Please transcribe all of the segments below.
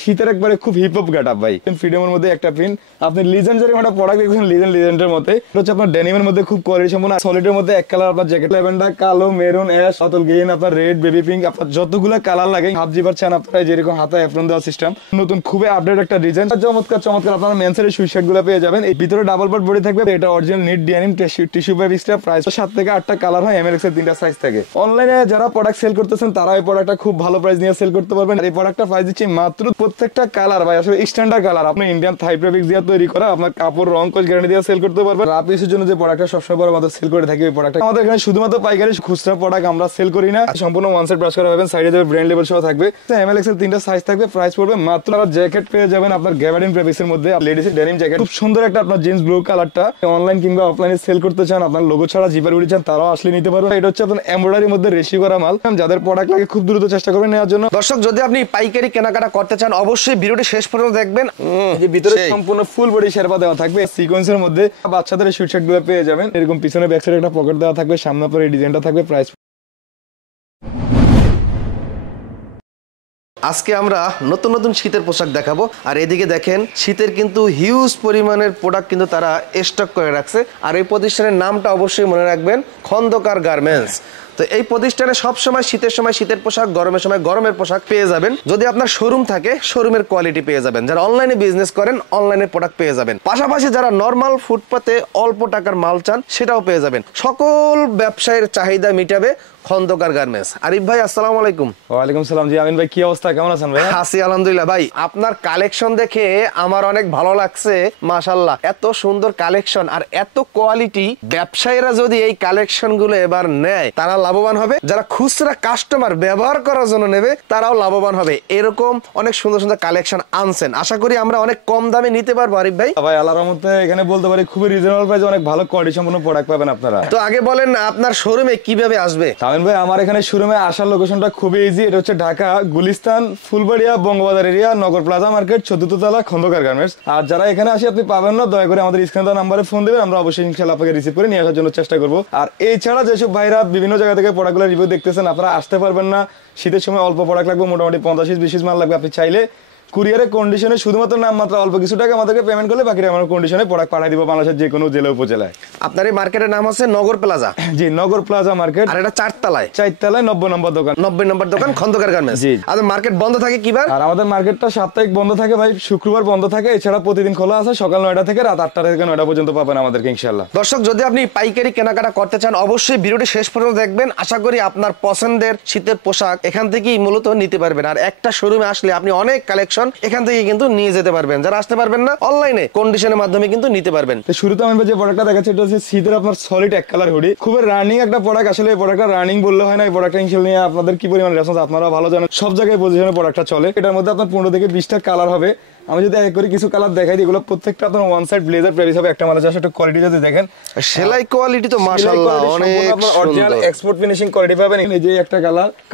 শীতের একবারে খুব হিপ হপ গেটআপ ভাই। ফ্রিডমের মধ্যে একটা প্রিন্ট, আপনি লিজেন্ডারি একটা প্রোডাক্ট দেখছেন, লিজেন্ডের মধ্যে হচ্ছে আপনার ডেনিমের মধ্যে খুব কোয়ালিটি সম্পন্ন, সলিডের মধ্যে এক কালার আপনার জ্যাকেট, ল্যাভেন্ডার, কালো, মেরুন, অ্যাশ, অতল গ্রিন, আপনার রেড, বেবি পিঙ্ক, আপনার যতগুলো কালার লাগে হাফ জিপার চান আপনারা যেরকম হাতে অ্যাপ্রন দেওয়া সিস্টেম, নতুন খুবই আপডেট একটা ডিজাইন, চমৎকার চমৎকার আপনারা মেন্সের সুইটশার্ট গুলো পেয়ে যাবেন। এই ভিতরে ডাবল পার্ট বডি থাকবে, এটা original NEET denim tissue paper strap, price 7 থেকে 8টা কালার হয়, এমএলএক্স এর 3টা সাইজ থাকে। অনলাইনে যারা প্রোডাক্ট সেল করতেছেন তারা এই প্রোডাক্টটা খুব ভালো প্রাইস নিয়ে সেল করতে পারবেন। এই প্রোডাক্টটা প্রাইস দিচ্ছি মাত্র, প্রত্যেকটা কালার ভাই আসলে স্ট্যান্ডার্ড কালার, আপনি ইন্ডিয়ান থাই ফেব্রিক দিয়ে তৈরি করা, আপনার কাপড় রং কোচ গ্যারান্টি দিয়ে সেল করতে পারবেন। রাপিসের জন্য যে প্রোডাক্টটা সবসময় বড় আমাদের সেল করে থাকি, এই প্রোডাক্টটা আমাদের এখানে শুধুমাত্র পাইকারি, খুচরা প্রোডাক্ট আমরা সেল করি না। সম্পূর্ণ ওয়ান সাইড ব্রাশ করা হবে, সাইডে যাবে ব্র্যান্ড লেভেল সহ থাকবে, এমএলএক্স এর 3টা সাইজ থাকবে, প্রাইস পড়বে মাত্র। জ্যাকেট পেয়ে যাবেন আপনার গ্যাবার্ডিন ফেব্রিক্সের মধ্যে, লেডিস এর ডেনিম জ্যাকেট, খুব সুন্দর একটা আপনার জিন্স ব্লু কালারটা, অনলাইন কিংবা অফলাইনে সেল করতে চান, আপনার লোগো ছাড়া জিপার উড়ি চান, তারাও আসলে নিতে পারবেন। এটা হচ্ছে আপনার এমব্রয়ডারির মধ্যে রেশি করা মাল, যাদের প্রোডাক্ট লাগে খুব দ্রুত চেষ্টা করবেন নেওয়ার জন্য। দর্শক, যদি আপনি পাইকারি কেনাকাটা করতে চান অবশ্যই ভিডিওটি শেষ পর্যন্ত দেখবেন। ভিতরে সম্পূর্ণ ফুল বডি শেরপা দেওয়া থাকবে, সিকোয়েন্সের মধ্যে বাচ্চাদের সুইটশার্ট গুলো পেয়ে যাবেন, এরকম পিছনে ব্যাক সাইডে একটা পকেট দেওয়া থাকবে, সামনে পরে এই ডিজাইনটা থাকবে। প্রাইস আজকে আমরা নতুন নতুন শীতের পোশাক দেখাবো, আর এদিকে দেখেন শীতের কিন্তু হিউজ পরিমাণের প্রোডাক্ট কিন্তু তারা স্টক করে রাখছে। আর এই প্রতিষ্ঠানের নামটা অবশ্যই মনে রাখবেন, খন্দকার গার্মেন্টস। তো এই প্রতিষ্ঠানে সবসময় শীতের সময় শীতের পোশাক, গরমের সময় গরমের পোশাক পেয়ে যাবেন। যদি আপনার শোরুম থাকে শোরুমের কোয়ালিটি পেয়ে যাবেন, যারা অনলাইনে বিজনেস করেন অনলাইনে প্রোডাক্ট পেয়ে যাবেন, পাশাপাশি যারা নর্মাল ফুটপাতে অল্প টাকার মাল চান সেটাও পেয়ে যাবেন। সকল ব্যবসায়ের চাহিদা মিটাবে খন্দকার গার্মেন্টস। আরিফ ভাই, আসসালামু আলাইকুম। ওয়ালাইকুম সালাম। জি আমিন ভাই, কি অবস্থা, কেমন আছেন ভাই? আছি আলহামদুলিল্লাহ। ভাই আপনার কালেকশন দেখে আমার অনেক ভালো লাগছে, মাশাআল্লাহ, এত সুন্দর কালেকশন আর এত কোয়ালিটি। ব্যবসায়ীরা যদি এই কালেকশন গুলো এবার নেয় তারা লাভবান হবে, যারা খুচরা কাস্টমার ব্যবহার করার জন্য নেবে তারাও লাভবান হবে। এরকম অনেক সুন্দর সুন্দর কালেকশন আনছেন, আশা করি আমরা অনেক কম দামে নিতে পারবো। আরিফ ভাই, ভাই আল্লাহর রহমতে এখানে বলতে পারি খুবই রিজনেবল প্রাইসে অনেক ভালো কোয়ালিটি সম্পন্ন প্রোডাক্ট পাবেন আপনারা। তো আগে বলেন আপনার শোরুমে কিভাবে আসবে? আমিন ভাই, আমার এখানে শোরুমে আসার লোকেশনটা খুবই ইজি। এটা হচ্ছে ঢাকা গুলিস্তান, ফুলবাড়িয়া, বঙ্গবাজার এরিয়া, নগর প্লাজা মার্কেট, 14 তলা, খন্দকার গার্মেন্টস। আর যারা এখানে আসে আপনি পাবেন না, দয়া করে আমাদের স্ক্রিনে দেওয়া নাম্বারে ফোন দিবেন, আমরা অবশ্যই ইনশাআল্লাহ আপনাকে রিসিভ করে নিয়ে আসার জন্য চেষ্টা করব। আর এছাড়া যেসব ভাইরা বিভিন্ন জায়গা থেকে প্রোডাক্টগুলো রিভিউ দেখতেছেন, আপনারা আসতে পারবেন না, শীতের সময় অল্প প্রোডাক্ট লাগবে, মোটামুটি 50-20 মাল লাগবে, আপনি চাইলে কুরিয়ারের কন্ডিশনে শুধুমাত্র নামমাত্র অল্প কিছু টাকা আমাদেরকে পেমেন্ট করলে বাকিটা আমার কন্ডিশনে প্রোডাক্ট পাঠিয়ে দিব বাংলাদেশের যে কোনো জেলা উপজেলায়। আপনার এই মার্কেটের নাম আছে নগর প্লাজা? জি, নগর প্লাজা মার্কেট। আর এটা 4 তলায় 90 নম্বর দোকান। 90 নম্বর দোকান খন্দকার গার্মেন্টস। জি। আর মার্কেট বন্ধ থাকে কিবার? আর আমাদের মার্কেটটা সাপ্তাহিক বন্ধ থাকে ভাই, শুক্রবার বন্ধ থাকে, এছাড়া প্রতিদিন খোলা আছে, সকাল 9টা থেকে রাত 8টা থেকে 9টা পর্যন্ত পাবেন আমাদেরকে ইনশাআল্লাহ। দর্শক, যদি আপনি পাইকারি কেনাকাটা করতে চান অবশ্যই ভিডিওটি শেষ পর্যন্ত দেখবেন, আশা করি আপনার পছন্দের শীতের পোশাক এখান থেকেই মূলত নিতে পারবেন। আর একটা শোরুমে আসলে আপনি অনেক কালেকশন এখান থেকে কিন্তু নিয়ে যেতে পারবেন, যারা আসতে পারবেন না অনলাইনে কন্ডিশনের মাধ্যমে কিন্তু নিতে পারবেন। শুরুতে আমি যে প্রোডাক্টটা দেখাচ্ছি এটা হচ্ছে শীতের আপনার সলিড এক কালার হুডি, খুবই রানিং একটা প্রোডাক্ট। আসলে এই প্রোডাক্টটা রানিং বললে হয় না, এই প্রোডাক্টটা ইনশাআল্লাহ নিয়ে আপনাদের কি পরিমাণ রেসপন্স আপনারা ভালো জানেন, সব জায়গায় পজিশনে প্রোডাক্টটা চলে। এটার মধ্যে আপনার 15 থেকে 20টা কালার হবে। আমি যদি এক করে কিছু কালার দেখাই দিই, এগুলো প্রত্যেকটা আপনার ওয়ান সাইড ব্লেজার প্রাইস হবে। একটা মালের একটা কোয়ালিটি যদি দেখেন, সেলাই কোয়ালিটি তো মাশাআল্লাহ অনেক অরিজিনাল এক্সপোর্ট ফিনিশিং কোয়ালিটি পাবেন। এই যে একটা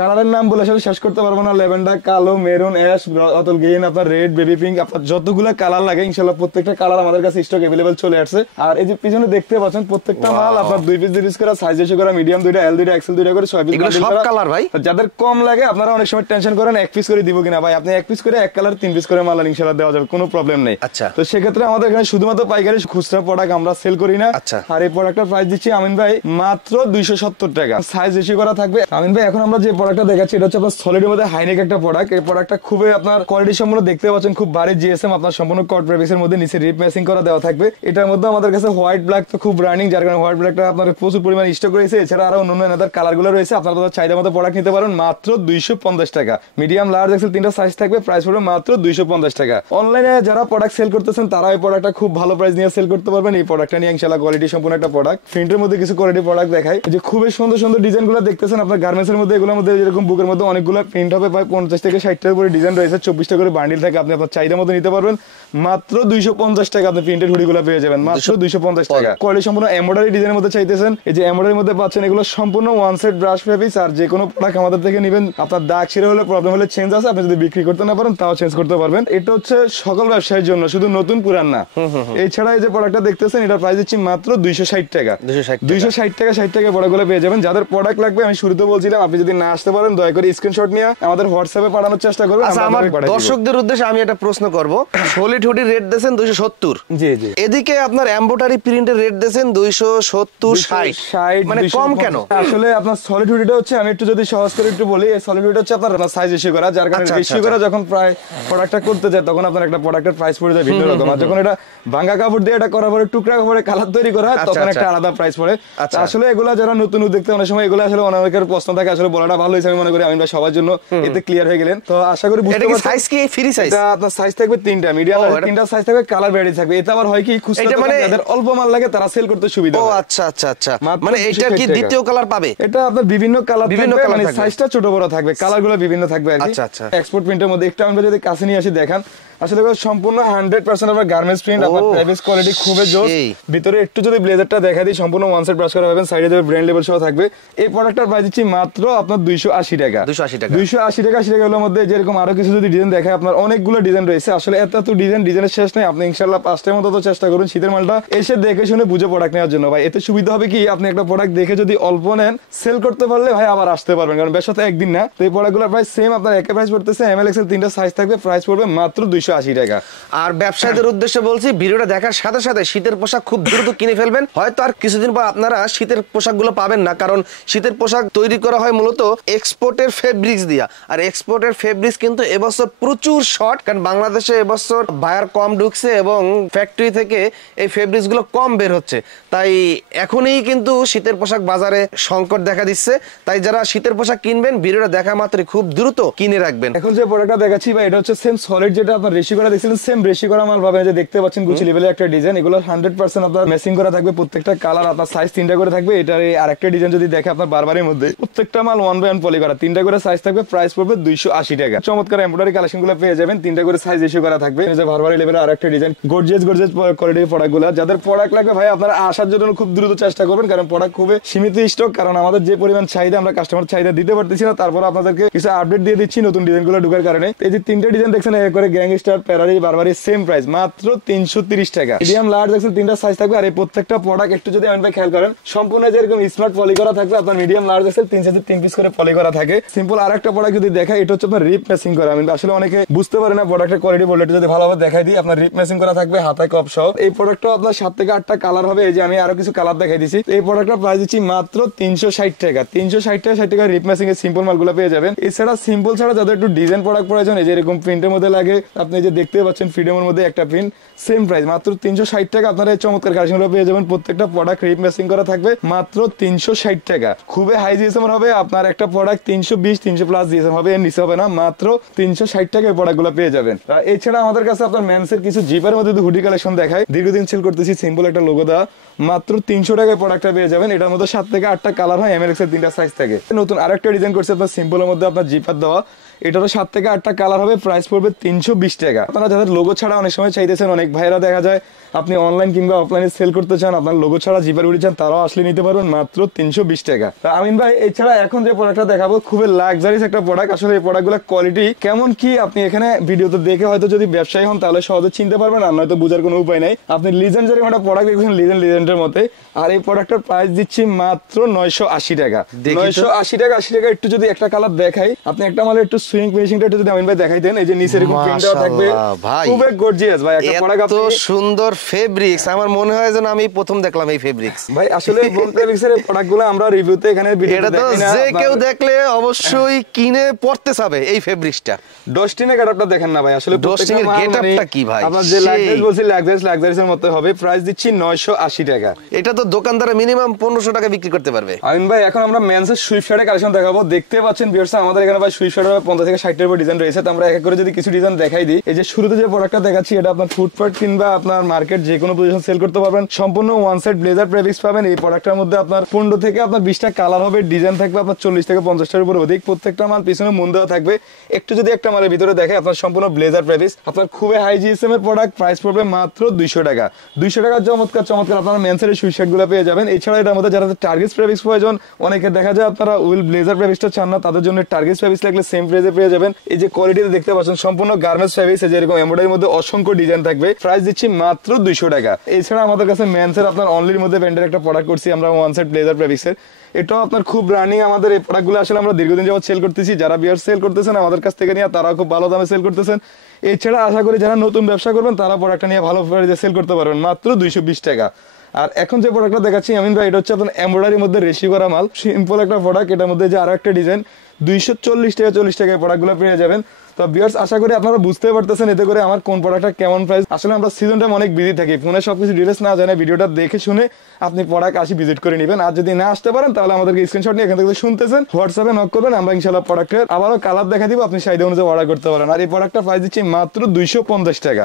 কালারের নাম বলে আসলে শেষ করতে পারবো না, ল্যাভেন্ডার, কালো, মেরুন, অ্যাশ, অতল গ্রিন, আপনার রেড, বেবি পিঙ্ক, আপনার যতগুলো কালার লাগে ইনশাআল্লাহ প্রত্যেকটা কালার আমাদের কাছে স্টক अवेलेबल চলে আসছে। আর এই যে পিছনে দেখতে পাচ্ছেন প্রত্যেকটা মাল আপনার 2 পিস করে সাইজ রেশিও করা, মিডিয়াম 2টা, এল 2টা, এক্সেল 2টা করে 6 পিস সব কালার। ভাই যাদের কম লাগে আপনারা অনেক সময় টেনশন করেন এক পিস করে দিব কিনা, ভাই আপনি এক পিস করে এক কালার 3 পিস করে মাল ইনশাআল্লাহ দেওয়া যাবে, কোনো প্রবলেম নেই। আচ্ছা, তো সেক্ষেত্রে আমাদের এখানে শুধুমাত্র পাইকারি, খুচরা প্রোডাক্ট আমরা সেল করি না। আচ্ছা, আর এই প্রোডাক্টের প্রাইস দিচ্ছি আমিন ভাই মাত্র 270 টাকা, সাইজ রেশিও করা থাকবে। আমিন ভাই, এখন আমরা যে প্রোডাক্টটা দেখাচ্ছি এটা হচ্ছে আপনার সলিডের মধ্যে হাইনেক একটা প্রোডাক্ট। এই প্রোডাক্টটা খুবই আপনার কোয়ালিটি সম্পূর্ণ দেখতে পাচ্ছেন, খুব ভারী জিএসএম, আপনার সম্পূর্ণ কট ফেব্রিক্সের মধ্যে নিচে রিপ ম্যাচিং করা দেওয়া থাকবে। এটার মধ্যে আমাদের কাছে হোয়াইট ব্ল্যাক তো খুব রানিং, যার কারণে হোয়াইট ব্ল্যাকটা আপনার প্রচুর পরিমাণ স্টক রয়েছে। এছাড়া আরো অন্যান্য এনাদের কালার গুলো রয়েছে, আপনারা তাদের চাহিদা মতো প্রোডাক্ট নিতে পারেন মাত্র 250 টাকা। মিডিয়াম, লার্জ, এক্সেল 3টা সাইজ থাকবে, প্রাইস পড়বে মাত্র 250 টাকা। অনলাইনে যারা প্রোডাক্ট সেল করতেছেন তারা এই প্রোডাক্টটা খুব ভালো প্রাইস নিয়ে সেল করতে পারবেন। এই প্রোডাক্টটা নিয়ে ইনশাআল্লাহ কোয়ালিটি সম্পূর্ণ একটা প্রোডাক্ট। প্রিন্টের মধ্যে কিছু কোয়ালিটি প্রোডাক্ট দেখাই, যে খুবই সুন্দর সুন্দর ডিজাইন গুলো দেখতেছেন আপনার গার্মেন্টস এর মধ্যে। এগুলোর মধ্যে যেরকম বুকের মধ্যে অনেকগুলো প্রিন্ট হবে, প্রায় 50 থেকে 60টার উপরে ডিজাইন রয়েছে, 24টা করে বান্ডিল থাকে, আপনি আপনার চাহিদা মতো নিতে পারবেন মাত্র 250 টাকা। আপনি প্রিন্টেড হুডি গুলো পেয়ে যাবেন মাত্র 250 টাকা। কোয়ালিটি এমব্রয়ডারি সম্পূর্ণ এমব্রয়ডারি ডিজাইনের মধ্যে চাইতেছেন, এই যে এমব্রয়ডারির মধ্যে পাচ্ছেন এগুলো সম্পূর্ণ ওয়ান সেট ব্রাশ ফেব্রিক্স। আর যে কোনো প্রোডাক্ট আমাদের থেকে নেবেন, আপনার দাগ ছিঁড়ে হলে প্রবলেম হলে চেঞ্জ আছে, আপনি যদি বিক্রি করতে না পারেন তাও চেঞ্জ করতে পারবেন। এটা হচ্ছে সকল ব্যবসায়ীর জন্য, শুধু নতুন পুরান না। এছাড়া এই যে প্রোডাক্টটা দেখতেছেন এটার প্রাইস দিচ্ছি মাত্র 260 টাকা। 260 টাকা 60 টাকা প্রোডাক্টগুলো পেয়ে যাবেন। যাদের প্রোডাক্ট লাগবে আমি শুরুতে বলছিলাম, আপনি যদি না আসতে পারেন দয়া করে স্ক্রিনশট নিয়ে আমাদের হোয়াটসঅ্যাপে পাঠানোর চেষ্টা করবেন। আচ্ছা, আমার দর্শকদের উদ্দেশ্যে আমি একটা প্রশ্ন করব। সলিড হুডি রেট দিয়েছেন 270, জি জি, এদিকে আপনার এমব্রয়ডারি প্রিন্টের রেট দিয়েছেন 270 60, মানে কম কেন? আসলে আপনার সলিড হুডিটা হচ্ছে, আমি একটু যদি সহজ করে একটু বলি, এই সলিড হুডিটা হচ্ছে আপনার সাইজ ইস্যু করা, যার কারণে ইস্যু করা যখন প্রায় প্রোডাক্টটা করতে যায় তখন আপনার একটা প্রোডাক্টের প্রাইস পড়ে যায় ভিন্ন রকম। আর যখন এটা ভাঙা কাপড় দিয়ে এটা করার পরে টুকরা কাপড়ে কালার তৈরি করা হয় তখন একটা আলাদা প্রাইস পড়ে। আসলে এগুলা যারা নতুন উদ্যোক্তা, অনেক সময় এগুলো আসলে অনেকের প্রশ্ন থাকে, আসলে বলাটা ভালো হয়েছে আমি মনে করি। আমি সবার জন্য এতে ক্লিয়ার হয়ে গেলেন, তো আশা করি বুঝতে পারছেন। সাইজ কি ফ্রি সাইজ? এটা আপনার সাইজ থাকবে 3টা, মিডিয়াম তিনটা সাইজ থাকবে, কালার ভ্যারি থাকবে। এটা আবার হয় কি, খুচরা মানে যাদের অল্প মাল লাগে তারা সেল করতে সুবিধা হয়। ও আচ্ছা আচ্ছা আচ্ছা, মানে এটা কি দ্বিতীয় কালার পাবে? এটা আপনার বিভিন্ন কালার থাকবে, মানে সাইজটা ছোট বড় থাকবে, কালারগুলো বিভিন্ন থাকবে আর কি। আচ্ছা আচ্ছা, এক্সপোর্ট প্রিন্টের মধ্যে একটু আমরা যদি কাছে নিয়ে আসি দেখেন, আসলে সম্পূর্ণ 100% আপনার গার্মেন্টস প্রিন্ট, আপনার ফেব্রিক্স কোয়ালিটি খুবই জোস। ভিতরে একটু যদি ব্লেজারটা দেখা দিই, সম্পূর্ণ ওয়ান সাইড ব্রাশ করা হবে, সাইডে যাবে ব্র্যান্ড লেভেল সহ থাকবে। এই প্রোডাক্টটার প্রাইস দিচ্ছি মাত্র আপনার 280 টাকা। 280 টাকা 280 টাকা 80 টাকার মধ্যে যেরকম আরো কিছু যদি ডিজাইন দেখায়, আপনার অনেকগুলো ডিজাইন রয়েছে। আসলে এত ডিজাইনের শেষ নেই। আপনি ইনশাআল্লাহ 5টার মতো তো চেষ্টা করুন শীতের মালটা এসে দেখে শুনে বুঝে প্রোডাক্ট নেওয়ার জন্য। ভাই এতে সুবিধা হবে কি, আপনি একটা প্রোডাক্ট দেখে যদি অল্প নেন, সেল করতে পারলে ভাই আবার আসতে পারবেন, কারণ ব্যবসাতে একদিন না। তো এই প্রোডাক্টগুলোর প্রাইস সেম, আপনার একই প্রাইস পড়তেছে। এমএল এক্সেল 3টা সাইজ থাকবে, প্রাইস পড়বে মাত্র 280 টাকা। আর ব্যবসায়ীদের উদ্দেশ্যে বলছি, ভিডিওটা দেখার সাথে সাথে শীতের পোশাক খুব দ্রুত কিনে ফেলবেন। হয়তো আর কিছুদিন পর আপনারা শীতের পোশাকগুলো পাবেন না, কারণ শীতের পোশাক তৈরি করা হয় মূলত এক্সপোর্টের ফেব্রিক্স দিয়া। আর এক্সপোর্টের ফেব্রিক্স কিন্তু এবছর প্রচুর শর্ট, কারণ বাংলাদেশে এবছর বায়ার কম ঢুকছে এবং ফ্যাক্টরি থেকে এই ফেব্রিক্স গুলো কম বের হচ্ছে। তাই এখনই কিন্তু শীতের পোশাক বাজারে সংকট দেখা দিচ্ছে। তাই যারা শীতের পোশাক কিনবেন, ভিডিওটা দেখা মাত্রই খুব দ্রুত কিনে রাখবেন। এখন যে প্রোডাক্টটা দেখাচ্ছি ভাই, এটা হচ্ছে সেম সলিড, যেটা আপনার রেশি করা দেখছিলেন, সেম রেশি করা মাল পাবেন। যে দেখতে পাচ্ছেন গুচি লেভেলের একটা ডিজাইন, এগুলো 100% আপনার ম্যাচিং করা থাকবে। প্রত্যেকটা কালার আপনার সাইজ 3টা করে থাকবে। এটার আরেকটা ডিজাইন যদি দেখে আপনার বারবারের মধ্যে, প্রত্যেকটা মাল 1 বাই 1 পলি করা, 3টা করে সাইজ থাকবে, প্রাইস পড়বে 280 টাকা। চমৎকার এমব্রয়ডারি কালেকশন গুলো পেয়ে যাবেন, 3টা করে সাইজ ইস্যু করা থাকবে। এই যে বারবারি লেভেলের আরেকটা ডিজাইন, গর্জিয়াস কোয়ালিটির প্রোডাক্টগুলো। যাদের প্রোডাক্ট লাগবে ভাই আপনারা আসার জন্য খুব দ্রুত চেষ্টা করবেন, কারণ প্রোডাক্ট খুবই সীমিত স্টক। কারণ আমাদের যে পরিমাণ চাহিদা, আমরা কাস্টমার চাহিদা দিতে পারতেছি না। তারপর আপনাদেরকে কিছু আপডেট দিয়ে দিচ্ছি নতুন ডিজাইনগুলো ঢোকার কারণে। এই যে 3টা ডিজাইন দেখছেন, এক করে গ্যাংস্টার, প্যারারি, বারবারি, সেম প্রাইস মাত্র 330 টাকা। মিডিয়াম লার্জ দেখছেন 3টা সাইজ থাকবে। আর এই প্রত্যেকটা প্রোডাক্ট একটু যদি আমি খেয়াল করেন, সম্পূর্ণ যেরকম স্মার্ট পলি করা থাকবে। আপনার মিডিয়াম লার্জ দেখছেন 3 সাইজে 3 পিস করে পলি করা থাকে। সিম্পল আরেকটা প্রোডাক্ট যদি দেখাই, এটা হচ্ছে আপনার রিপ ম্যাচিং করা। আমি আসলে অনেকে বুঝতে পারে না প্রোডাক্টের কোয়ালিটি বলে, এটা যদি ভালোভাবে দেখাই দিই, আপনার রিপ ম্যাচিং করা থাকবে, হাতায় কপ সহ। এই প্রোডাক্টটা আপনার 7 থেকে 8টা কালার হবে। এই যে আমি আরো কিছু কালার দেখাই দিচ্ছি। এই প্রোডাক্টটার প্রাইস দিচ্ছি মাত্র 360 টাকা। 360 টাকা 60 টাকা রিপ ম্যাচিং এর সিম্পল মালগুলো পেয়ে যাবেন। এছাড়া সিম্পল ছাড়া যাদের একটু ডিজাইন প্রোডাক্ট প্রয়োজন, এই যে এরকম প্রিন্টের মধ্যে লাগে, আপনি যে দেখতে পাচ্ছেন ফ্রিডমের মধ্যে একটা প্রিন্ট, সেম প্রাইস মাত্র 360 টাকা। আপনারা এই চমৎকার কালেকশনগুলো পেয়ে যাবেন। প্রত্যেকটা প্রোডাক্ট রিপ ম্যাচিং করা থাকবে, মাত্র 360 টাকা। খুবই হাই জিএসএম হবে। আপনার একটা প্রোডাক্ট 320 300 প্লাস জিএসএম হবে, এর নিচে হবে না। মাত্র 360 টাকা এই প্রোডাক্টগুলো পেয়ে যাবেন। এছাড়া আমাদের কাছে আপনার মেন্সের কিছু জিপারের মধ্যে হুডি কালেকশন দেখায়, দীর্ঘদিন সেল করতেছি, সিম্পল একটা লোগো দেওয়া, মাত্র 300 টাকায় প্রোডাক্টটা পেয়ে যাবেন। এটার মধ্যে 7 থেকে 8টা কালার হয়, এমএলএক্স এর 3টা সাইজ থাকে। নতুন আরেকটা ডিজাইন করছে আপনার সিম্পলের মধ্যে আপনার জিপার দেওয়া, এটারও 7 থেকে 8টা কালার হবে, প্রাইস পড়বে 320 টাকা। আপনারা যাদের লোগো ছাড়া অনেক সময় চাইতেছেন, অনেক ভাইরা দেখা যায় আপনি অনলাইন কিংবা অফলাইনে সেল করতে চান, আপনার লোগো ছাড়া জিপার উড়ি চান, তারাও আসলে নিতে পারবেন মাত্র 320 টাকা। আমিন ভাই, এছাড়া এখন যে প্রোডাক্টটা দেখাবো খুবই লাক্সারিয়াস একটা প্রোডাক্ট। আসলে এই প্রোডাক্টগুলোর কোয়ালিটি কেমন কি আপনি এখানে ভিডিওতে দেখে হয়তো যদি ব্যবসায়ী হন তাহলে সহজে চিনতে পারবেন, আর নয়তো বোঝার কোনো উপায় নাই। আপনি লিজেন্ড যেরকম একটা প্রোডাক্ট দেখছেন, লিজেন্ডের মতে, আর এই প্রোডাক্টের প্রাইস দিচ্ছি মাত্র 980 টাকা। 980 টাকা 80 টাকা। একটু যদি একটা কালার দেখাই, আপনি একটা মালের একটু সুইং ফিনিশিংটা একটু যদি আমিন ভাই দেখাই দেন, এই যে নিচে এরকম প্রিন্ট দেওয়া থাকবে, খুবই গর্জিয়াস ভাই একটা প্রোডাক্ট। এত সুন্দর ফেব্রিক্স, আমার মনে হয় যেন আমি প্রথম দেখলাম এই ফেব্রিক্স। ভাই আসলে বোন ফেব্রিক্সের এই প্রোডাক্টগুলো আমরা রিভিউতে এখানে ভিডিওতে দেখি না, যে কেউ দেখলে অবশ্যই কিনে পড়তে চাবে এই ফেব্রিক্সটা। ডস্টিনের গেটআপটা দেখেন না ভাই, আসলে ডস্টিনের গেটআপটা কি ভাই, আপনার যে লাক্সারিয়াস বলছি, লাক্সারিয়াসের মতো হবে। প্রাইস দিচ্ছি 980 টাকা। এটা তো দোকানদার মিনিমাম 1500 টাকা বিক্রি করতে পারবে। আমিন ভাই, এখন আমরা মেন্সের সুইফট শার্টের কালেকশন দেখাবো। দেখতে পাচ্ছেন ভিউয়ার্স, আমাদের এখানে ভাই সুইফট শার্টের 50 থেকে 60 এর উপর ডিজাইন রয়েছে। তো আমরা এক এক করে যদি কিছু ডিজাইন দেখাই দিই, এই যে শুরুতে যে প্রোডাক্টটা দেখাচ্ছি এটা আপনার ফুটপাথ কিংবা আপনার মার্কেট যে কোনো পজিশন সেল করতে পারবেন। সম্পূর্ণ ওয়ান সাইড ব্লেজার প্রেফিক্স পাবেন। এই প্রোডাক্টের মধ্যে আপনার 15 থেকে আপনার 20টা কালার হবে, ডিজাইন থাকবে আপনার 40 থেকে 50টার উপর অধিক। প্রত্যেকটা মাল পিছনে মন দেওয়া থাকবে। একটু যদি একটা মালের ভিতরে দেখে আপনার সম্পূর্ণ ব্লেজার প্রেফিক্স, আপনার খুবই হাই জিএসএম এর প্রোডাক্ট, প্রাইস পড়বে মাত্র 200 টাকা। 200 টাকার চমৎকার চমৎকার আপনারা মেন্সের সুই শার্ট গুলো পেয়ে যাবেন। এছাড়া এটার মধ্যে যারা টার্গেট প্রেফিক্স প্রয়োজন, অনেকে দেখা যায় আপনারা উইল ব্লেজার প্রেফিক্সটা চান না, তাদের জন্য টার্গেট প্রেফিক্স লাগলে সেম প্রাইসে পেয়ে যাবেন। এই যে কোয়ালিটিতে দেখতে পাচ্ছেন সম্পূর্ণ গার্মেন্টস প্রেফিক্স, এই যে এরকম এমব্রয়ডারির মধ্যে অসংখ্য ডিজাইন থাকবে। প্রাইস দিচ্ছি মাত্র 200 টাকা। এছাড়া আমাদের কাছে মেন্সের আপনার অনলির মধ্যে ব্র্যান্ডের একটা প্রোডাক্ট করছি আমরা ওয়ান সাইড ব্লেজার প্রেফিক্সের। এটাও আপনার খুব রানিং। আমাদের এই প্রোডাক্টগুলো আসলে আমরা দীর্ঘদিন যাবত সেল করতেছি। যারা বিয়ার সেল করতেছেন আমাদের কাছ থেকে নিয়ে তারা খুব ভালো দামে সেল করতেছেন। এছাড়া আশা করি যারা নতুন ব্যবসা করবেন তারা প্রোডাক্টটা নিয়ে ভালো প্রাইসে সেল করতে পারবেন মাত্র 220 টাকা। আর এখন যে প্রোডাক্টটা দেখাচ্ছি আমিন ভাই, এটা হচ্ছে আপনার এমব্রয়ডারির মধ্যে রেশি করা মাল, সিম্পল একটা প্রোডাক্ট। এটার মধ্যে যে আরো একটা ডিজাইন 240 টাকা 40 টাকায় প্রোডাক্টগুলো পেয়ে যাবেন। তো ভিউয়ার্স আশা করি আপনারা বুঝতে পারতেছেন এতে করে আমার কোন প্রোডাক্টটা কেমন প্রাইস। আসলে আমরা সিজন টাইম অনেক বিজি থাকি, ফোনে সবকিছু ডিটেইলস না জানে ভিডিওটা দেখে শুনে আপনি প্রোডাক্ট আসি ভিজিট করে নেবেন। আর যদি না আসতে পারেন তাহলে আমাদেরকে স্ক্রিনশট নিয়ে এখান থেকে শুনতেছেন হোয়াটসঅ্যাপে নক করবেন, আমরা ইনশাআল্লাহ প্রোডাক্টের আবারও কালার দেখা দিব, আপনি চাহিদা অনুযায়ী অর্ডার করতে পারেন। আর এই প্রোডাক্টটা প্রাইস দিচ্ছি মাত্র 250 টাকা।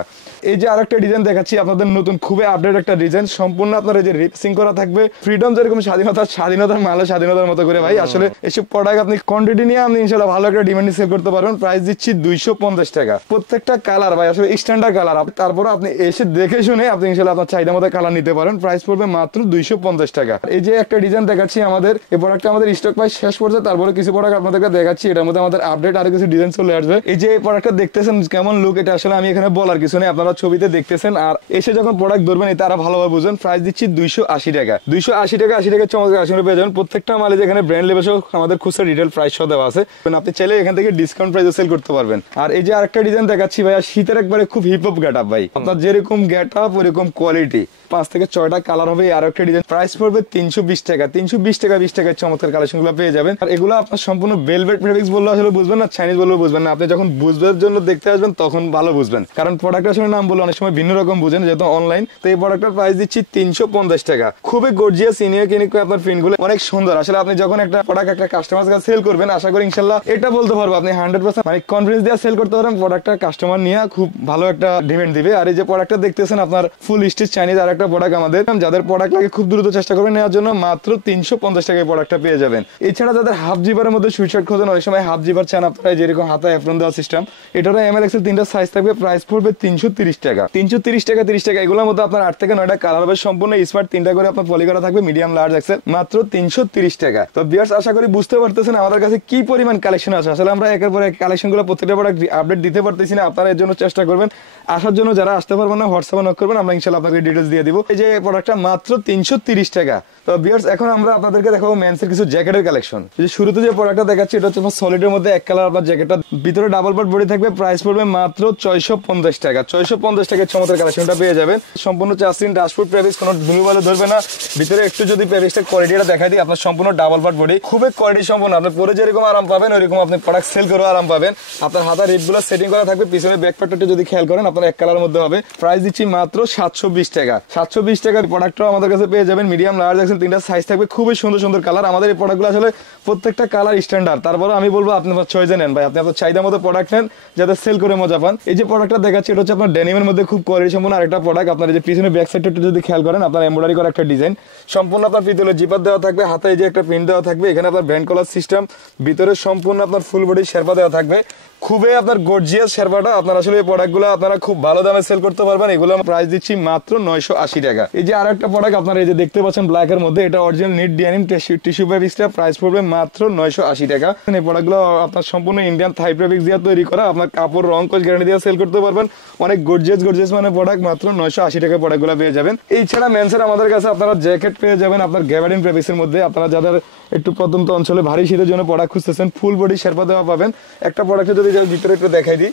এই যে আরেকটা ডিজাইন দেখাচ্ছি আপনাদের নতুন খুবই আপডেট একটা ডিজাইন, সম্পূর্ণ আপনার এই যে রিপসিং করা থাকবে। ফ্রিডম যেরকম স্বাধীনতার মালে স্বাধীনতার মতো করে ভাই, আসলে এসব প্রোডাক্ট আপনি কোয়ান্টিটি নিয়ে আপনি ইনশাআল্লাহ ভালো একটা ডিমান্ড সেল করতে পারবেন। প্রাইস দিচ্ছি 250 টাকা। প্রত্যেকটা কালার ভাই আসলে স্ট্যান্ডার্ড কালার, তারপরে আপনি এসে দেখে শুনে আপনি ইনশাআল্লাহ আপনার চাহিদা মতো কালার নিতে পারেন। প্রাইস পড়বে মাত্র 250 টাকা। এই যে একটা ডিজাইন দেখাচ্ছি আমাদের এই প্রোডাক্টটা আমাদের স্টক প্রাইস শেষ পর্যায়ে, তারপরে কিছু প্রোডাক্ট আপনাদেরকে দেখাচ্ছি। এটার মধ্যে আমাদের আপডেট আরো কিছু ডিজাইন চলে আসবে। এই যে প্রোডাক্টটা দেখতেছেন কেমন লুক, এটা আসলে আমি এখানে বলার কিছু নেই, আপনারা ছবিতে দেখতেছেন। আর এসে যখন প্রোডাক্ট ধরবেন এটা আরো ভালোভাবে বুঝবেন। প্রাইস দিচ্ছি 280 টাকা। 280 টাকা 80 টাকা চমৎকার আসলে পেয়ে যাবেন। প্রত্যেকটা মালে যেখানে ব্র্যান্ড লেভেল আমাদের খুচরা রিটেল প্রাইস সহ দেওয়া আছে, আপনি চাইলে এখান থেকে ডিসকাউন্ট প্রাইসে সেল করতে পারবেন। আর এই যে আরেকটা ডিজাইন দেখাচ্ছি ভাই, শীতের একবারে খুব হিপ হপ গেট আপ ভাই, আপনার যেরকম গেট আপ ওরকম কোয়ালিটি, 5 থেকে 6টা কালার হবে। আর একটা ডিজাইন প্রাইস পড়বে 320 টাকা। 320 টাকা 20 টাকায় চমৎকার কালেকশন গুলো পেয়ে যাবেন। আর এগুলো আপনার সম্পূর্ণ ভেলভেট ফেব্রিক্স বললে আসলে বুঝবেন না, চাইনিজ বললে বুঝবেন না। আপনি যখন বুঝবার জন্য দেখতে আসবেন তখন ভালো বুঝবেন, কারণ প্রোডাক্টের আসলে নাম বললে অনেক সময় ভিন্ন রকম বুঝেন যেহেতু অনলাইন। তো এই প্রোডাক্টের প্রাইস দিচ্ছি 350 টাকা। খুবই গর্জিয়াস ইনিয়ে কিনিক আপনার প্রিন্ট গুলো অনেক সুন্দর। আসলে আপনি যখন একটা প্রোডাক্ট একটা কাস্টমার কাছে সেল করবেন, আশা করি ইনশাআল্লাহ এটা বলতে পারবো আপনি 100% মানে কনফিডেন্স দিয়ে সেল করতে পারেন। প্রোডাক্টটা কাস্টমার নিয়ে খুব ভালো একটা ডিমান্ড দিবে। আর এই যে প্রোডাক্টটা দেখতেছেন আপনার ফুল স্টিচ চাইনিজ আর একটা প্রোডাক্ট আমাদের, যাদের প্রোডাক্ট লাগে খুব দ্রুত চেষ্টা করবেন নেওয়ার জন্য, মাত্র 350 টাকায় প্রোডাক্টটা পেয়ে যাবেন। এছাড়া যাদের হাফ জিবারের মধ্যে সুইট শার্ট খোঁজেন, অনেক সময় হাফ জিবার চান আপনারা, যেরকম হাতা অ্যাপ্রন দেওয়া সিস্টেম, এটারও এমএল এক্সেল 3টা সাইজ থাকবে। প্রাইস পড়বে 330 টাকা। 330 টাকা 30 টাকা। এগুলোর মধ্যে আপনার 8 থেকে 9টা কালার হবে, সম্পূর্ণ স্মার্ট 3টা করে আপনার পলি করা থাকবে, মিডিয়াম লার্জ এক্সেল, মাত্র 330 টাকা। তো ভিউয়ার্স আশা করি বুঝতে পারতেছেন আমাদের কাছে কি পরিমাণ কালেকশন আছে। আসলে আমরা একের পর এক কালেকশনগুলো প্রত্যেকটা প্রোডাক্ট আপডেট দিতে পারতেছি না, আপনারা এর জন্য চেষ্টা করবেন। আসার জন্য যারা আসতে পারবেন না হোয়াটসঅ্যাপে নক করবেন, আমরা ইনশাআল্লাহ আপনাকে ডিটেইলস দিয়ে দিব। এই যে প্রোডাক্টটা মাত্র 330 টাকা। তো ভিউয়ার্স এখন আমরা আপনাদেরকে দেখাবো মেন্সের কিছু জ্যাকেটের কালেকশন। যে শুরুতে যে প্রোডাক্টটা দেখাচ্ছি এটা হচ্ছে সলিডের মধ্যে এক কালার আপনার জ্যাকেটটা, ভিতরে ডাবল পার্ট বডি থাকবে। প্রাইস পড়বে মাত্র 650 টাকা। 650 টাকায় চমৎকার কালেকশনটা পেয়ে যাবেন। সম্পূর্ণ চাষিন ডাশফুট ফেব্রিক্স, কোনো ধুলোবালি ধরবে না। ভিতরে একটু যদি ফেব্রিক্সটা কোয়ালিটিটা দেখাই দিই, আপনার সম্পূর্ণ ডাবল পার্ট বডি, খুবই কোয়ালিটি সম্পন্ন। আপনি পরে যেরকম আরাম পাবেন ওইরকম আপনি প্রোডাক্ট সেল করেও আরাম পাবেন। আপনার হাতার রিপগুলো সেটিং করা থাকবে, পিছনে ব্যাক পার্টটা যদি খেয়াল করেন আপনার এক কালার মধ্যে হবে। প্রাইস দিচ্ছি মাত্র 720 টাকা। 720 টাকার প্রোডাক্টটাও আমাদের কাছে পেয়ে যাবেন। মিডিয়াম লার্জ এক্সেল 3টা সাইজ থাকবে, খুবই সুন্দর সুন্দর কালার। আমাদের এই প্রোডাক্টগুলো আসলে প্রত্যেকটা কালার স্ট্যান্ডার্ড। তারপরে আমি বলবো আপনি আপনার চয়েসে নেন ভাই, আপনি আপনার চাহিদা মতো প্রোডাক্ট নেন যাতে সেল করে মজা পান। এই যে প্রোডাক্টটা দেখাচ্ছি এটা হচ্ছে আপনার ডেনিমের মধ্যে খুব কোয়ালিটি সম্পন্ন আরেকটা প্রোডাক্ট। আপনার এই যে পিছনে ব্যাক সাইডটা যদি খেয়াল করেন আপনার এমব্রয়ডারি করা একটা ডিজাইন, সম্পূর্ণ আপনার পিতলের জিপার দেওয়া থাকবে, হাতে এই যে একটা প্রিন্ট দেওয়া থাকবে, এখানে আপনার ব্যান্ড কলার সিস্টেম, ভিতরে সম্পূর্ণ আপনার ফুল বডি শেরপা দেওয়া থাকবে। খুবই আপনার গর্জিয়াস শেরপাটা। আপনার আসলে এই প্রোডাক্টগুলো আপনারা খুব ভালো দামে সেল করতে পারবেন। এগুলো প্রাইস দিচ্ছি মাত্র 980 টাকা। এই যে আরেকটা প্রোডাক্ট আপনারা এই যে দেখতে পাচ্ছেন ব্ল্যাক এর মধ্যে, এটা অরিজিনাল নিট ডিয়ানিম টিস্যু ফেব্রিক্সটা, প্রাইস পড়বে মাত্র 980 টাকা। এই প্রোডাক্টগুলো আপনার সম্পূর্ণ ইন্ডিয়ান থাই ফেব্রিক্স দিয়ে তৈরি করা, আপনার কাপড় রং কোচ গ্যারান্টি দিয়ে সেল করতে পারবেন। অনেক গর্জিয়াস মানে প্রোডাক্ট, মাত্র 980 টাকা প্রোডাক্টগুলো পেয়ে যাবেন। এছাড়া মেন্সের আমাদের কাছে আপনারা জ্যাকেট পেয়ে যাবেন আপনার গ্যাবার্ডিন ফেব্রিক্সের মধ্যে। আপনারা যাদের একটু প্রত্যন্ত অঞ্চলে ভারী শীতের জন্য প্রোডাক্ট খুঁজতেছেন, ফুল বডি শেরপা দেওয়া পাবেন। একটা প্রোডাক্টে যদি ভিতরে একটু দেখাই দিই,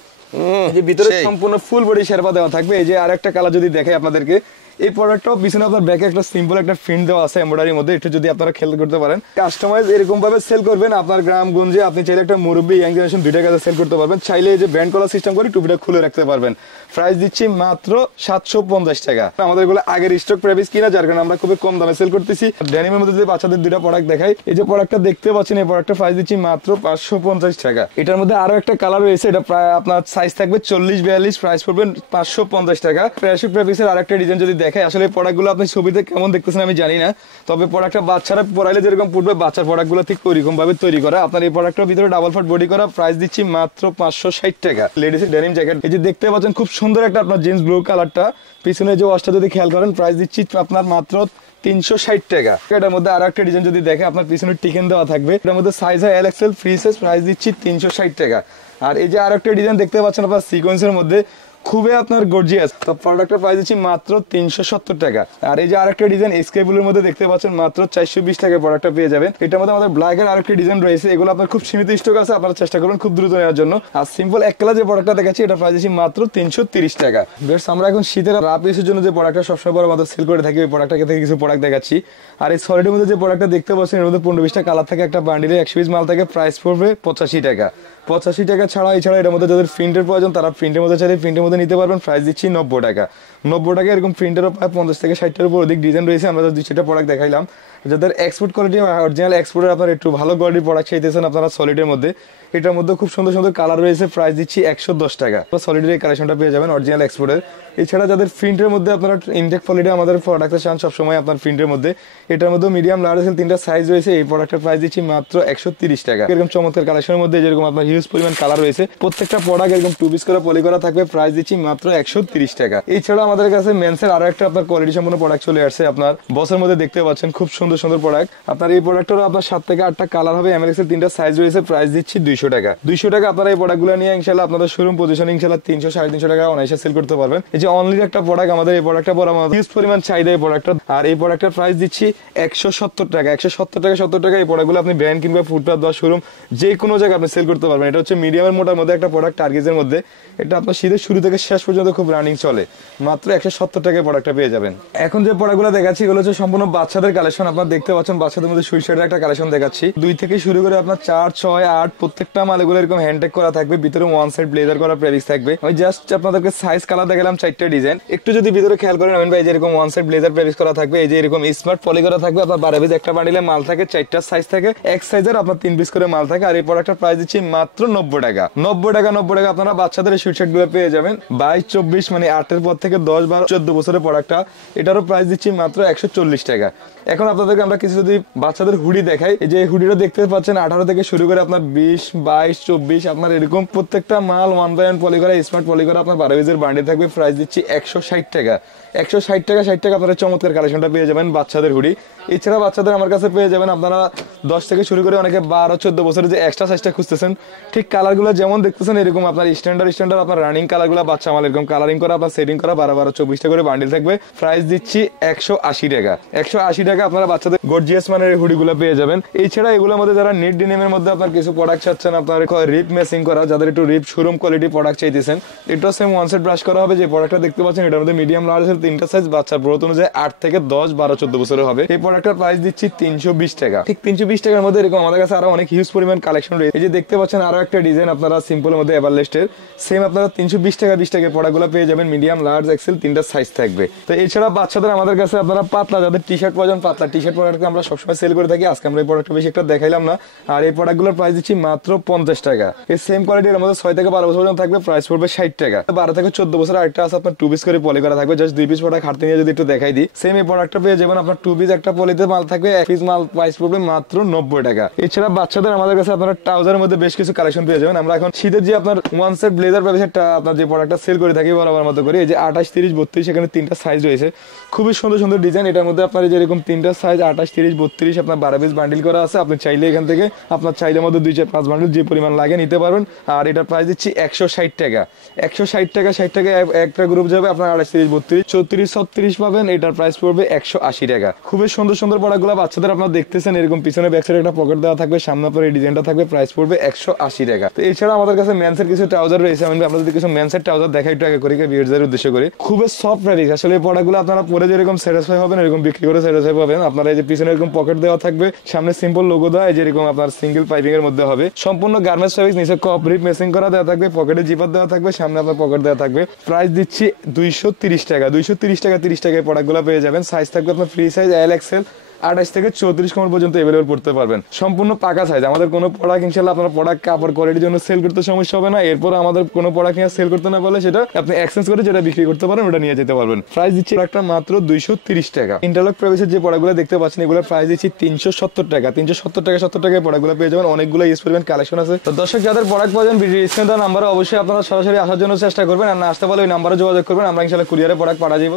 যে ভিতরে সম্পূর্ণ ফুল বডি শেরপা দেওয়া থাকবে। এই যে আরেকটা কালার যদি দেখাই আপনাদেরকে, এই প্রোডাক্টটাও পিছনে আপনার ব্যাকে একটা সিম্পল একটা প্রিন্ট দেওয়া আছে এমব্রয়ডারির মধ্যে, একটু যদি আপনারা খেয়াল করতে পারেন। কাস্টমাইজ এরকম ভাবে সেল করবেন আপনার গ্রামগঞ্জে, আপনি চাইলে একটা মুরব্বী ইয়াং জেনারেশন দুইটা কাছে সেল করতে পারবেন। চাইলে এই যে ব্যান্ড কলার সিস্টেম করে টুপিটা খুলে রাখতে পারবেন। প্রাইস দিচ্ছি মাত্র 750 টাকা। আমাদের এগুলো আগের স্টক প্রাইস কিনা, যার কারণে আমরা খুবই কম দামে সেল করতেছি। ডেনিমের মধ্যে যদি বাচ্চাদের দুইটা প্রোডাক্ট দেখাই, এই যে প্রোডাক্টটা দেখতে পাচ্ছেন, এই প্রোডাক্টটা প্রাইস দিচ্ছি মাত্র 550 টাকা। এটার মধ্যে আরো একটা কালার রয়েছে, এটা প্রায় আপনার সাইজ থাকবে 40-42, প্রাইস পড়বে 550 টাকা। প্যারাশুট ফেব্রিক্সের আরেকটা ডিজাইন যদি দেখাই, আসলে এই প্রোডাক্টগুলো আপনি ছবিতে কেমন দেখতেছেন আমি জানি না, তবে প্রোডাক্টটা বাচ্চারা পরাইলে যেরকম পড়বে, বাচ্চার প্রোডাক্টগুলো ঠিক ওইরকম ভাবে তৈরি করা। আপনার এই প্রোডাক্টের ভিতরে ডাবল ফট বডি করা, প্রাইস দিচ্ছি মাত্র 560 টাকা। লেডিসের ডেনিম জ্যাকেট, এই যে দেখতে পাচ্ছেন খুব সুন্দর একটা আপনার জিন্স ব্লু কালারটা, পিছনে যে ওয়াশটা যদি খেয়াল করেন, প্রাইস দিচ্ছি আপনার মাত্র 360 টাকা। এটার মধ্যে আরো একটা ডিজাইন যদি দেখে, আপনার পিছনে টিকেন দেওয়া থাকবে, এটার মধ্যে সাইজ হয় LXL ফ্রি সাইজ, প্রাইস দিচ্ছি 360 টাকা। আর এই যে আরো একটা ডিজাইন দেখতে পাচ্ছেন আপনার সিকোয়েন্সের মধ্যে, খুবই আপনার গর্জিয়াস, তো প্রোডাক্টের প্রাইস দিচ্ছি মাত্র 370 টাকা। আর এই যে আরেকটা ডিজাইন স্কাই ব্লুর মধ্যে দেখতে পাচ্ছেন, মাত্র 420 টাকায় প্রোডাক্টটা পেয়ে যাবেন। এটার মধ্যে আমাদের ব্ল্যাক এর আরেকটা ডিজাইন রয়েছে, এগুলো আপনার খুব সীমিত স্টক আছে, আপনারা চেষ্টা করুন খুব দ্রুত নেওয়ার জন্য। আর সিম্পল এক কালার যে প্রোডাক্টটা দেখাচ্ছি, এটা প্রাইস দিচ্ছি মাত্র 330 টাকা। বেশ, আমরা এখন শীতের রাপ ইউজের জন্য যে প্রোডাক্টটা সবসময় বড় আমাদের সেল করে থাকি, ওই প্রোডাক্টটা থেকে কিছু প্রোডাক্ট দেখাচ্ছি। আর এই সলিডের মধ্যে যে প্রোডাক্টটা দেখতে পাচ্ছেন, এর মধ্যে 15-20টা কালার থাকে, একটা বান্ডিলে 100 পিস মাল থাকে, প্রাইস পড়বে 85 টাকা। 85 টাকা ছাড়া এছাড়া এর মধ্যে যাদের প্রিন্টের প্রয়োজন, তারা প্রিন্টের মধ্যে চাইলে প্রিন্টের মধ্যে নিতে পারবেন, প্রাইস দিচ্ছি 90 টাকা। 90 টাকা। এরকম প্রিন্টেরও প্রায় 50 থেকে 60টার উপর অধিক ডিজাইন রয়েছে, আমরা যে 2-3টা প্রোডাক্ট দেখাইলাম। যাদের এক্সপোর্ট কোয়ালিটি, অরিজিনাল এক্সপোর্টের আপনার একটু ভালো কোয়ালিটির প্রোডাক্ট চাইতেছেন আপনারা সলিডের মধ্যে, এটার মধ্যে খুব সুন্দর সুন্দর কালার রয়েছে, প্রাইস দিচ্ছি 110 টাকা। সলিডের এই কালেকশনটা পেয়ে যাবেন অরিজিনাল এক্সপোর্টের। এছাড়া যাদের প্রিন্টের মধ্যে আপনারা ইনটেক কোয়ালিটি আমাদের প্রোডাক্টে চান সবসময় আপনার প্রিন্টের মধ্যে, এটার মধ্যে মিডিয়াম লার্জ এল 3টা সাইজ রয়েছে। এই প্রোডাক্টের প্রাইস দিচ্ছি মাত্র 130 টাকা। এরকম চমৎকার কালেকশনের মধ্যে যেরকম আপনার হিউজ পরিমাণ কালার রয়েছে, প্রত্যেকটা প্রোডাক্ট এরকম 2 পিস করে পলি করা থাকবে, প্রাইস দিচ্ছি মাত্র 130 টাকা। এছাড়া আমাদের কাছে মেন্সের আরো একটা আপনার কোয়ালিটি সম্পন্ন প্রোডাক্ট চলে আসছে, আপনার বসের মধ্যে দেখতে পাচ্ছেন খুব সুন্দর সুন্দর প্রোডাক্ট। আপনার এই প্রোডাক্টেরও আপনার 7 থেকে 8টা কালার হবে, MLX এর 3টা সাইজ রয়েছে, প্রাইস দিচ্ছি 200 টাকা। 200 টাকা আপনারা এই প্রোডাক্টগুলো নিয়ে ইনশাআল্লাহ আপনাদের শোরুম পজিশন ইনশাআল্লাহ 300-350 টাকা অনায়াসে সেল করতে পারবেন। এই যে অনলি একটা প্রোডাক্ট, আমাদের এই প্রোডাক্টটা পরে আমাদের হিউজ পরিমাণ চাহিদা এই প্রোডাক্টটা। আর এই প্রোডাক্টের প্রাইস দিচ্ছি 170 টাকা। 170 টাকা 70 টাকা। এই প্রোডাক্টগুলো আপনি ব্র্যান্ড কিংবা ফুটপাথ বা শোরুম যে কোনো জায়গায় আপনি সেল করতে পারবেন। এটা হচ্ছে মিডিয়ামের মোটার মধ্যে একটা প্রোডাক্ট, টার্গেজের মধ্যে। এটা আপনার শীতের শুরু থেকে শেষ পর্যন্ত খুব রানিং চলে, মাত্র 170 টাকায় প্রোডাক্টটা পেয়ে যাবেন। এখন যে প্রোডাক্টগুলো দেখাচ্ছি, এগুলো হচ্ছে সম্পূর্ণ বাচ্চাদের কালেকশন। আপনারা দেখতে পাচ্ছেন বাচ্চাদের মধ্যে সুই শার্টের একটা কালেকশন দেখাচ্ছি, 2 থেকে শুরু করে আপনার 4, 6, 8 প্রত্যেকটা মাল এগুলো এরকম হ্যান্ডটেক করা থাকবে, ভিতরে ওয়ান সাইড ব্লেজার করা ফেব্রিক্স থাকবে। আমি জাস্ট আপনাদেরকে সাইজ কালার দেখালাম 4টা ডিজাইন, একটু যদি ভিতরে খেয়াল করেন আমিন ভাই, যেরকম ওয়ান সাইড ব্লেজার ফেব্রিক্স করা থাকবে, এই যে এরকম স্মার্ট পলি করা থাকবে। আপনার 12 পিস একটা বান্ডিলে মাল থাকে, 4টা সাইজ থাকে, এক সাইজের আপনার 3 পিস করে মাল থাকে। আর এই প্রোডাক্টের প্রাইস দিচ্ছি মাত্র 90 টাকা। 90 টাকা 90 টাকা আপনারা বাচ্চাদের এই সুইটশার্ট গুলো পেয়ে যাবেন 22-24, মানে 8 এর পর থেকে 10, 12, 14 বছরের প্রোডাক্টটা, এটারও প্রাইস দিচ্ছি মাত্র 140 টাকা। এখন আপনাদেরকে আমরা কিছু যদি বাচ্চাদের হুডি দেখাই, এই যে হুডিটা দেখতে পাচ্ছেন 18 থেকে শুরু করে আপনার 20, 22, 24 আপনার এরকম প্রত্যেকটা মাল 1/1 পলি করা, স্মার্ট পলি করা আপনার 12 পিসের বান্ডিল থাকবে, প্রাইস দিচ্ছি 160 টাকা। 160 টাকা 60 টাকা আপনারা চমৎকার কালেকশনটা পেয়ে যাবেন বাচ্চাদের হুডি। এছাড়া বাচ্চাদের আমার কাছে পেয়ে যাবেন আপনারা 10 থেকে শুরু করে অনেকে 12-14 বছরের যে এক্সট্রা সাইজটা খুঁজতেছেন, ঠিক কালারগুলো যেমন দেখতেছেন এরকম আপনার স্ট্যান্ডার্ড আপনার রানিং কালারগুলো বাচ্চা মাল এরকম কালারিং করা আপনার সেটিং করা 12-24টা করে বান্ডিল থাকবে, প্রাইস দিচ্ছি 180 টাকা। 180 টাকা আপনারা বাচ্চাদের গর্জিয়াস মানের হুডিগুলো পেয়ে যাবেন। এছাড়া এগুলোর মধ্যে যারা নেট ডিনিমের মধ্যে আপনার কিছু প্রোডাক্ট চাচ্ছেন, আপনার রিপ মেসিং করা, যাদের একটু রিপ শোরুম কোয়ালিটি প্রোডাক্ট চাইতেছেন, এটা সেম ওয়ান সেট ব্রাশ করা হবে। যে প্রোডাক্টটা দেখতে পাচ্ছেন এটার মধ্যে মিডিয়াম লার্জ 3টা সাইজ, বাচ্চার গ্রোথ অনুযায়ী 8 থেকে 10, 12, 14 বছরের হবে। এই প্রোডাক্টের প্রাইস দিচ্ছি 320 টাকা। ঠিক 320 টাকার মধ্যে এরকম আমাদের কাছে আরো অনেক হিউজ পরিমাণ কালেকশন রয়েছে। এই যে দেখতে পাচ্ছেন আরো একটা ডিজাইন আপনারা সিম্পলের মধ্যে এভারলেস্টের, সেম আপনারা 320 টাকা 20 টাকা প্রোডাক্টগুলো পেয়ে যাবেন, মিডিয়াম লার্জ এক্সেল 3টা সাইজ থাকবে। তো এছাড়া বাচ্চাদের আমাদের কাছে আপনারা পাতলা, যাদের টি শার্ট প্রয়োজন, পাতলা টি শার্ট প্রোডাক্ট আমরা সবসময় সেল করে থাকি। আজকে আমরা এই প্রোডাক্টটা বেশি একটা দেখাইলাম না। আর এই প্রোডাক্টগুলোর প্রাইস দিচ্ছি মাত্র 50 টাকা। এই সেম কোয়ালিটির আমাদের 6 থেকে 12 বছর পর্যন্ত থাকবে, প্রাইস পড়বে 60 টাকা। 12 থেকে 14 বছর আরেকটা আছে আপনার 2 পিস করে পলি করা থাকবে, জাস্ট 2 পিস প্রোডাক্ট হাতে নিয়ে যদি একটু দেখাই দিই, সেম এই প্রোডাক্টটা পেয়ে যাবেন আপনার 2 পিস একটা পলিতে মাল থাকবে, 1 পিস মাল প্রাইস পড়বে মাত্র 90 টাকা। এছাড়া বাচ্চাদের আমাদের কাছে আপনারা ট্রাউজারের মধ্যে বেশ কিছু কালেকশন পেয়ে যাবেন। আমরা এখন শীতের যে আপনার ওয়ান সেট ব্লেজার ব্যবসাটা আপনার যে প্রোডাক্টটা সেল করে থাকি বরাবর মতো করে, এই যে 28, 30, 32 এখানে 3টা সাইজ রয়েছে, খুবই সুন্দর সুন্দর ডিজাইন। এটার মধ্যে আপনার যেরকম 3টা সাইজ 28, 30, 32 আপনার 12 পিস বান্ডিল করা আছে। আপনি চাইলে এখান থেকে আপনার চাইলের মধ্যে 2, 4, 5 বান্ডিল বান্ডেল যে পরিমাণ লাগে নিতে পারবেন। আর এটার প্রাইস দিচ্ছি 160 টাকা। 160 টাকা, 60 টাকা একটা গ্রুপ যাবে আপনার 28, 32, 34, 36 পাবেন। এটার প্রাইস পড়বে 180 টাকা। খুবই সুন্দর সুন্দর প্রোডাক্টগুলো বাচ্চাদের আপনারা দেখতেছেন, এরকম পিছনে ব্যাক সাইডে একটা পকেট দেওয়া থাকবে, সামনে আপনার এই ডিজাইনটা থাকবে, প্রাইস পড়বে 180 টাকা। তো এছাড়া আমাদের কাছে মেন্সের কিছু ট্রাউজার রয়েছে, আমি আপনাদের কিছু মেন্সের ট্রাউজার দেখাই একটু আগে করে ভিউয়ারদের উদ্দেশ্য করে। খুবই সফট ফ্যাব্রিক, আসলে এই প্রোডাক্টগুলো আপনারা পরে যেরকম স্যাটিসফাই হবেন এরকম বিক্রি করে স্যাটিসফাই পাবেন। আপনারা এই যে পিছনে এরকম পকেট দেওয়া থাকবে, সামনে সিম্পল লোগো দেওয়া, এই যেরকম আপনার সিঙ্গেল পাইপিং এর মধ্যে হবে, সম্পূর্ণ গার্মেন্টস ফ্যাব্রিক, নিচে কপরিপ মেসিং করা দেওয়া থাকবে, পকেটে জিপার দেওয়া থাকবে, সামনে আপনার পকেট দেওয়া থাকবে। প্রাইস দিচ্ছি 230 টাকা। 230 টাকা 30 টাকায় প্রোডাক্টগুলো পেয়ে যাবেন। সাইজ থাকবে আপনার ফ্রি সাইজ এল এক্সেল, 28 থেকে 34 কোমর পর্যন্ত अवेलेबल করতে পারবেন। সম্পূর্ণ পাকা সাইজ। আমাদের কোনো প্রোডাক্ট ইনশাআল্লাহ আপনার প্রোডাক্ট কাপড় কোয়ালিটির জন্য সেল করতে সমস্যা হবে না। এরপর আমাদের কোনো প্রোডাক্ট নিয়ে সেল করতে না পারলে সেটা আপনি এক্সচেঞ্জ করে যেটা বিক্রি করতে পারেন ওটা নিয়ে যেতে পারবেন। প্রাইস দিচ্ছি একটা মাত্র 230 টাকা। ইন্টারলক প্রাইসের যে প্রোডাক্টগুলো দেখতে পাচ্ছেন এগুলোর প্রাইস দিচ্ছি 370 টাকা। 370 টাকা 70 টাকায় প্রোডাক্টগুলো পেয়ে যাবেন। অনেকগুলো এক্সপেরিমেন্ট কালেকশন আছে। তো দর্শক যাদের প্রোডাক্ট প্রয়োজন ভিডিও স্ক্রিনে দেওয়া নাম্বারে অবশ্যই আপনারা সরাসরি আসার জন্য চেষ্টা করবেন, আর না আসতে পারলে ওই নাম্বারে যোগাযোগ করবেন, আমরা ইনশাআল্লাহ কুরিয়ারে প্রোডাক্ট পাঠিয়ে দেব।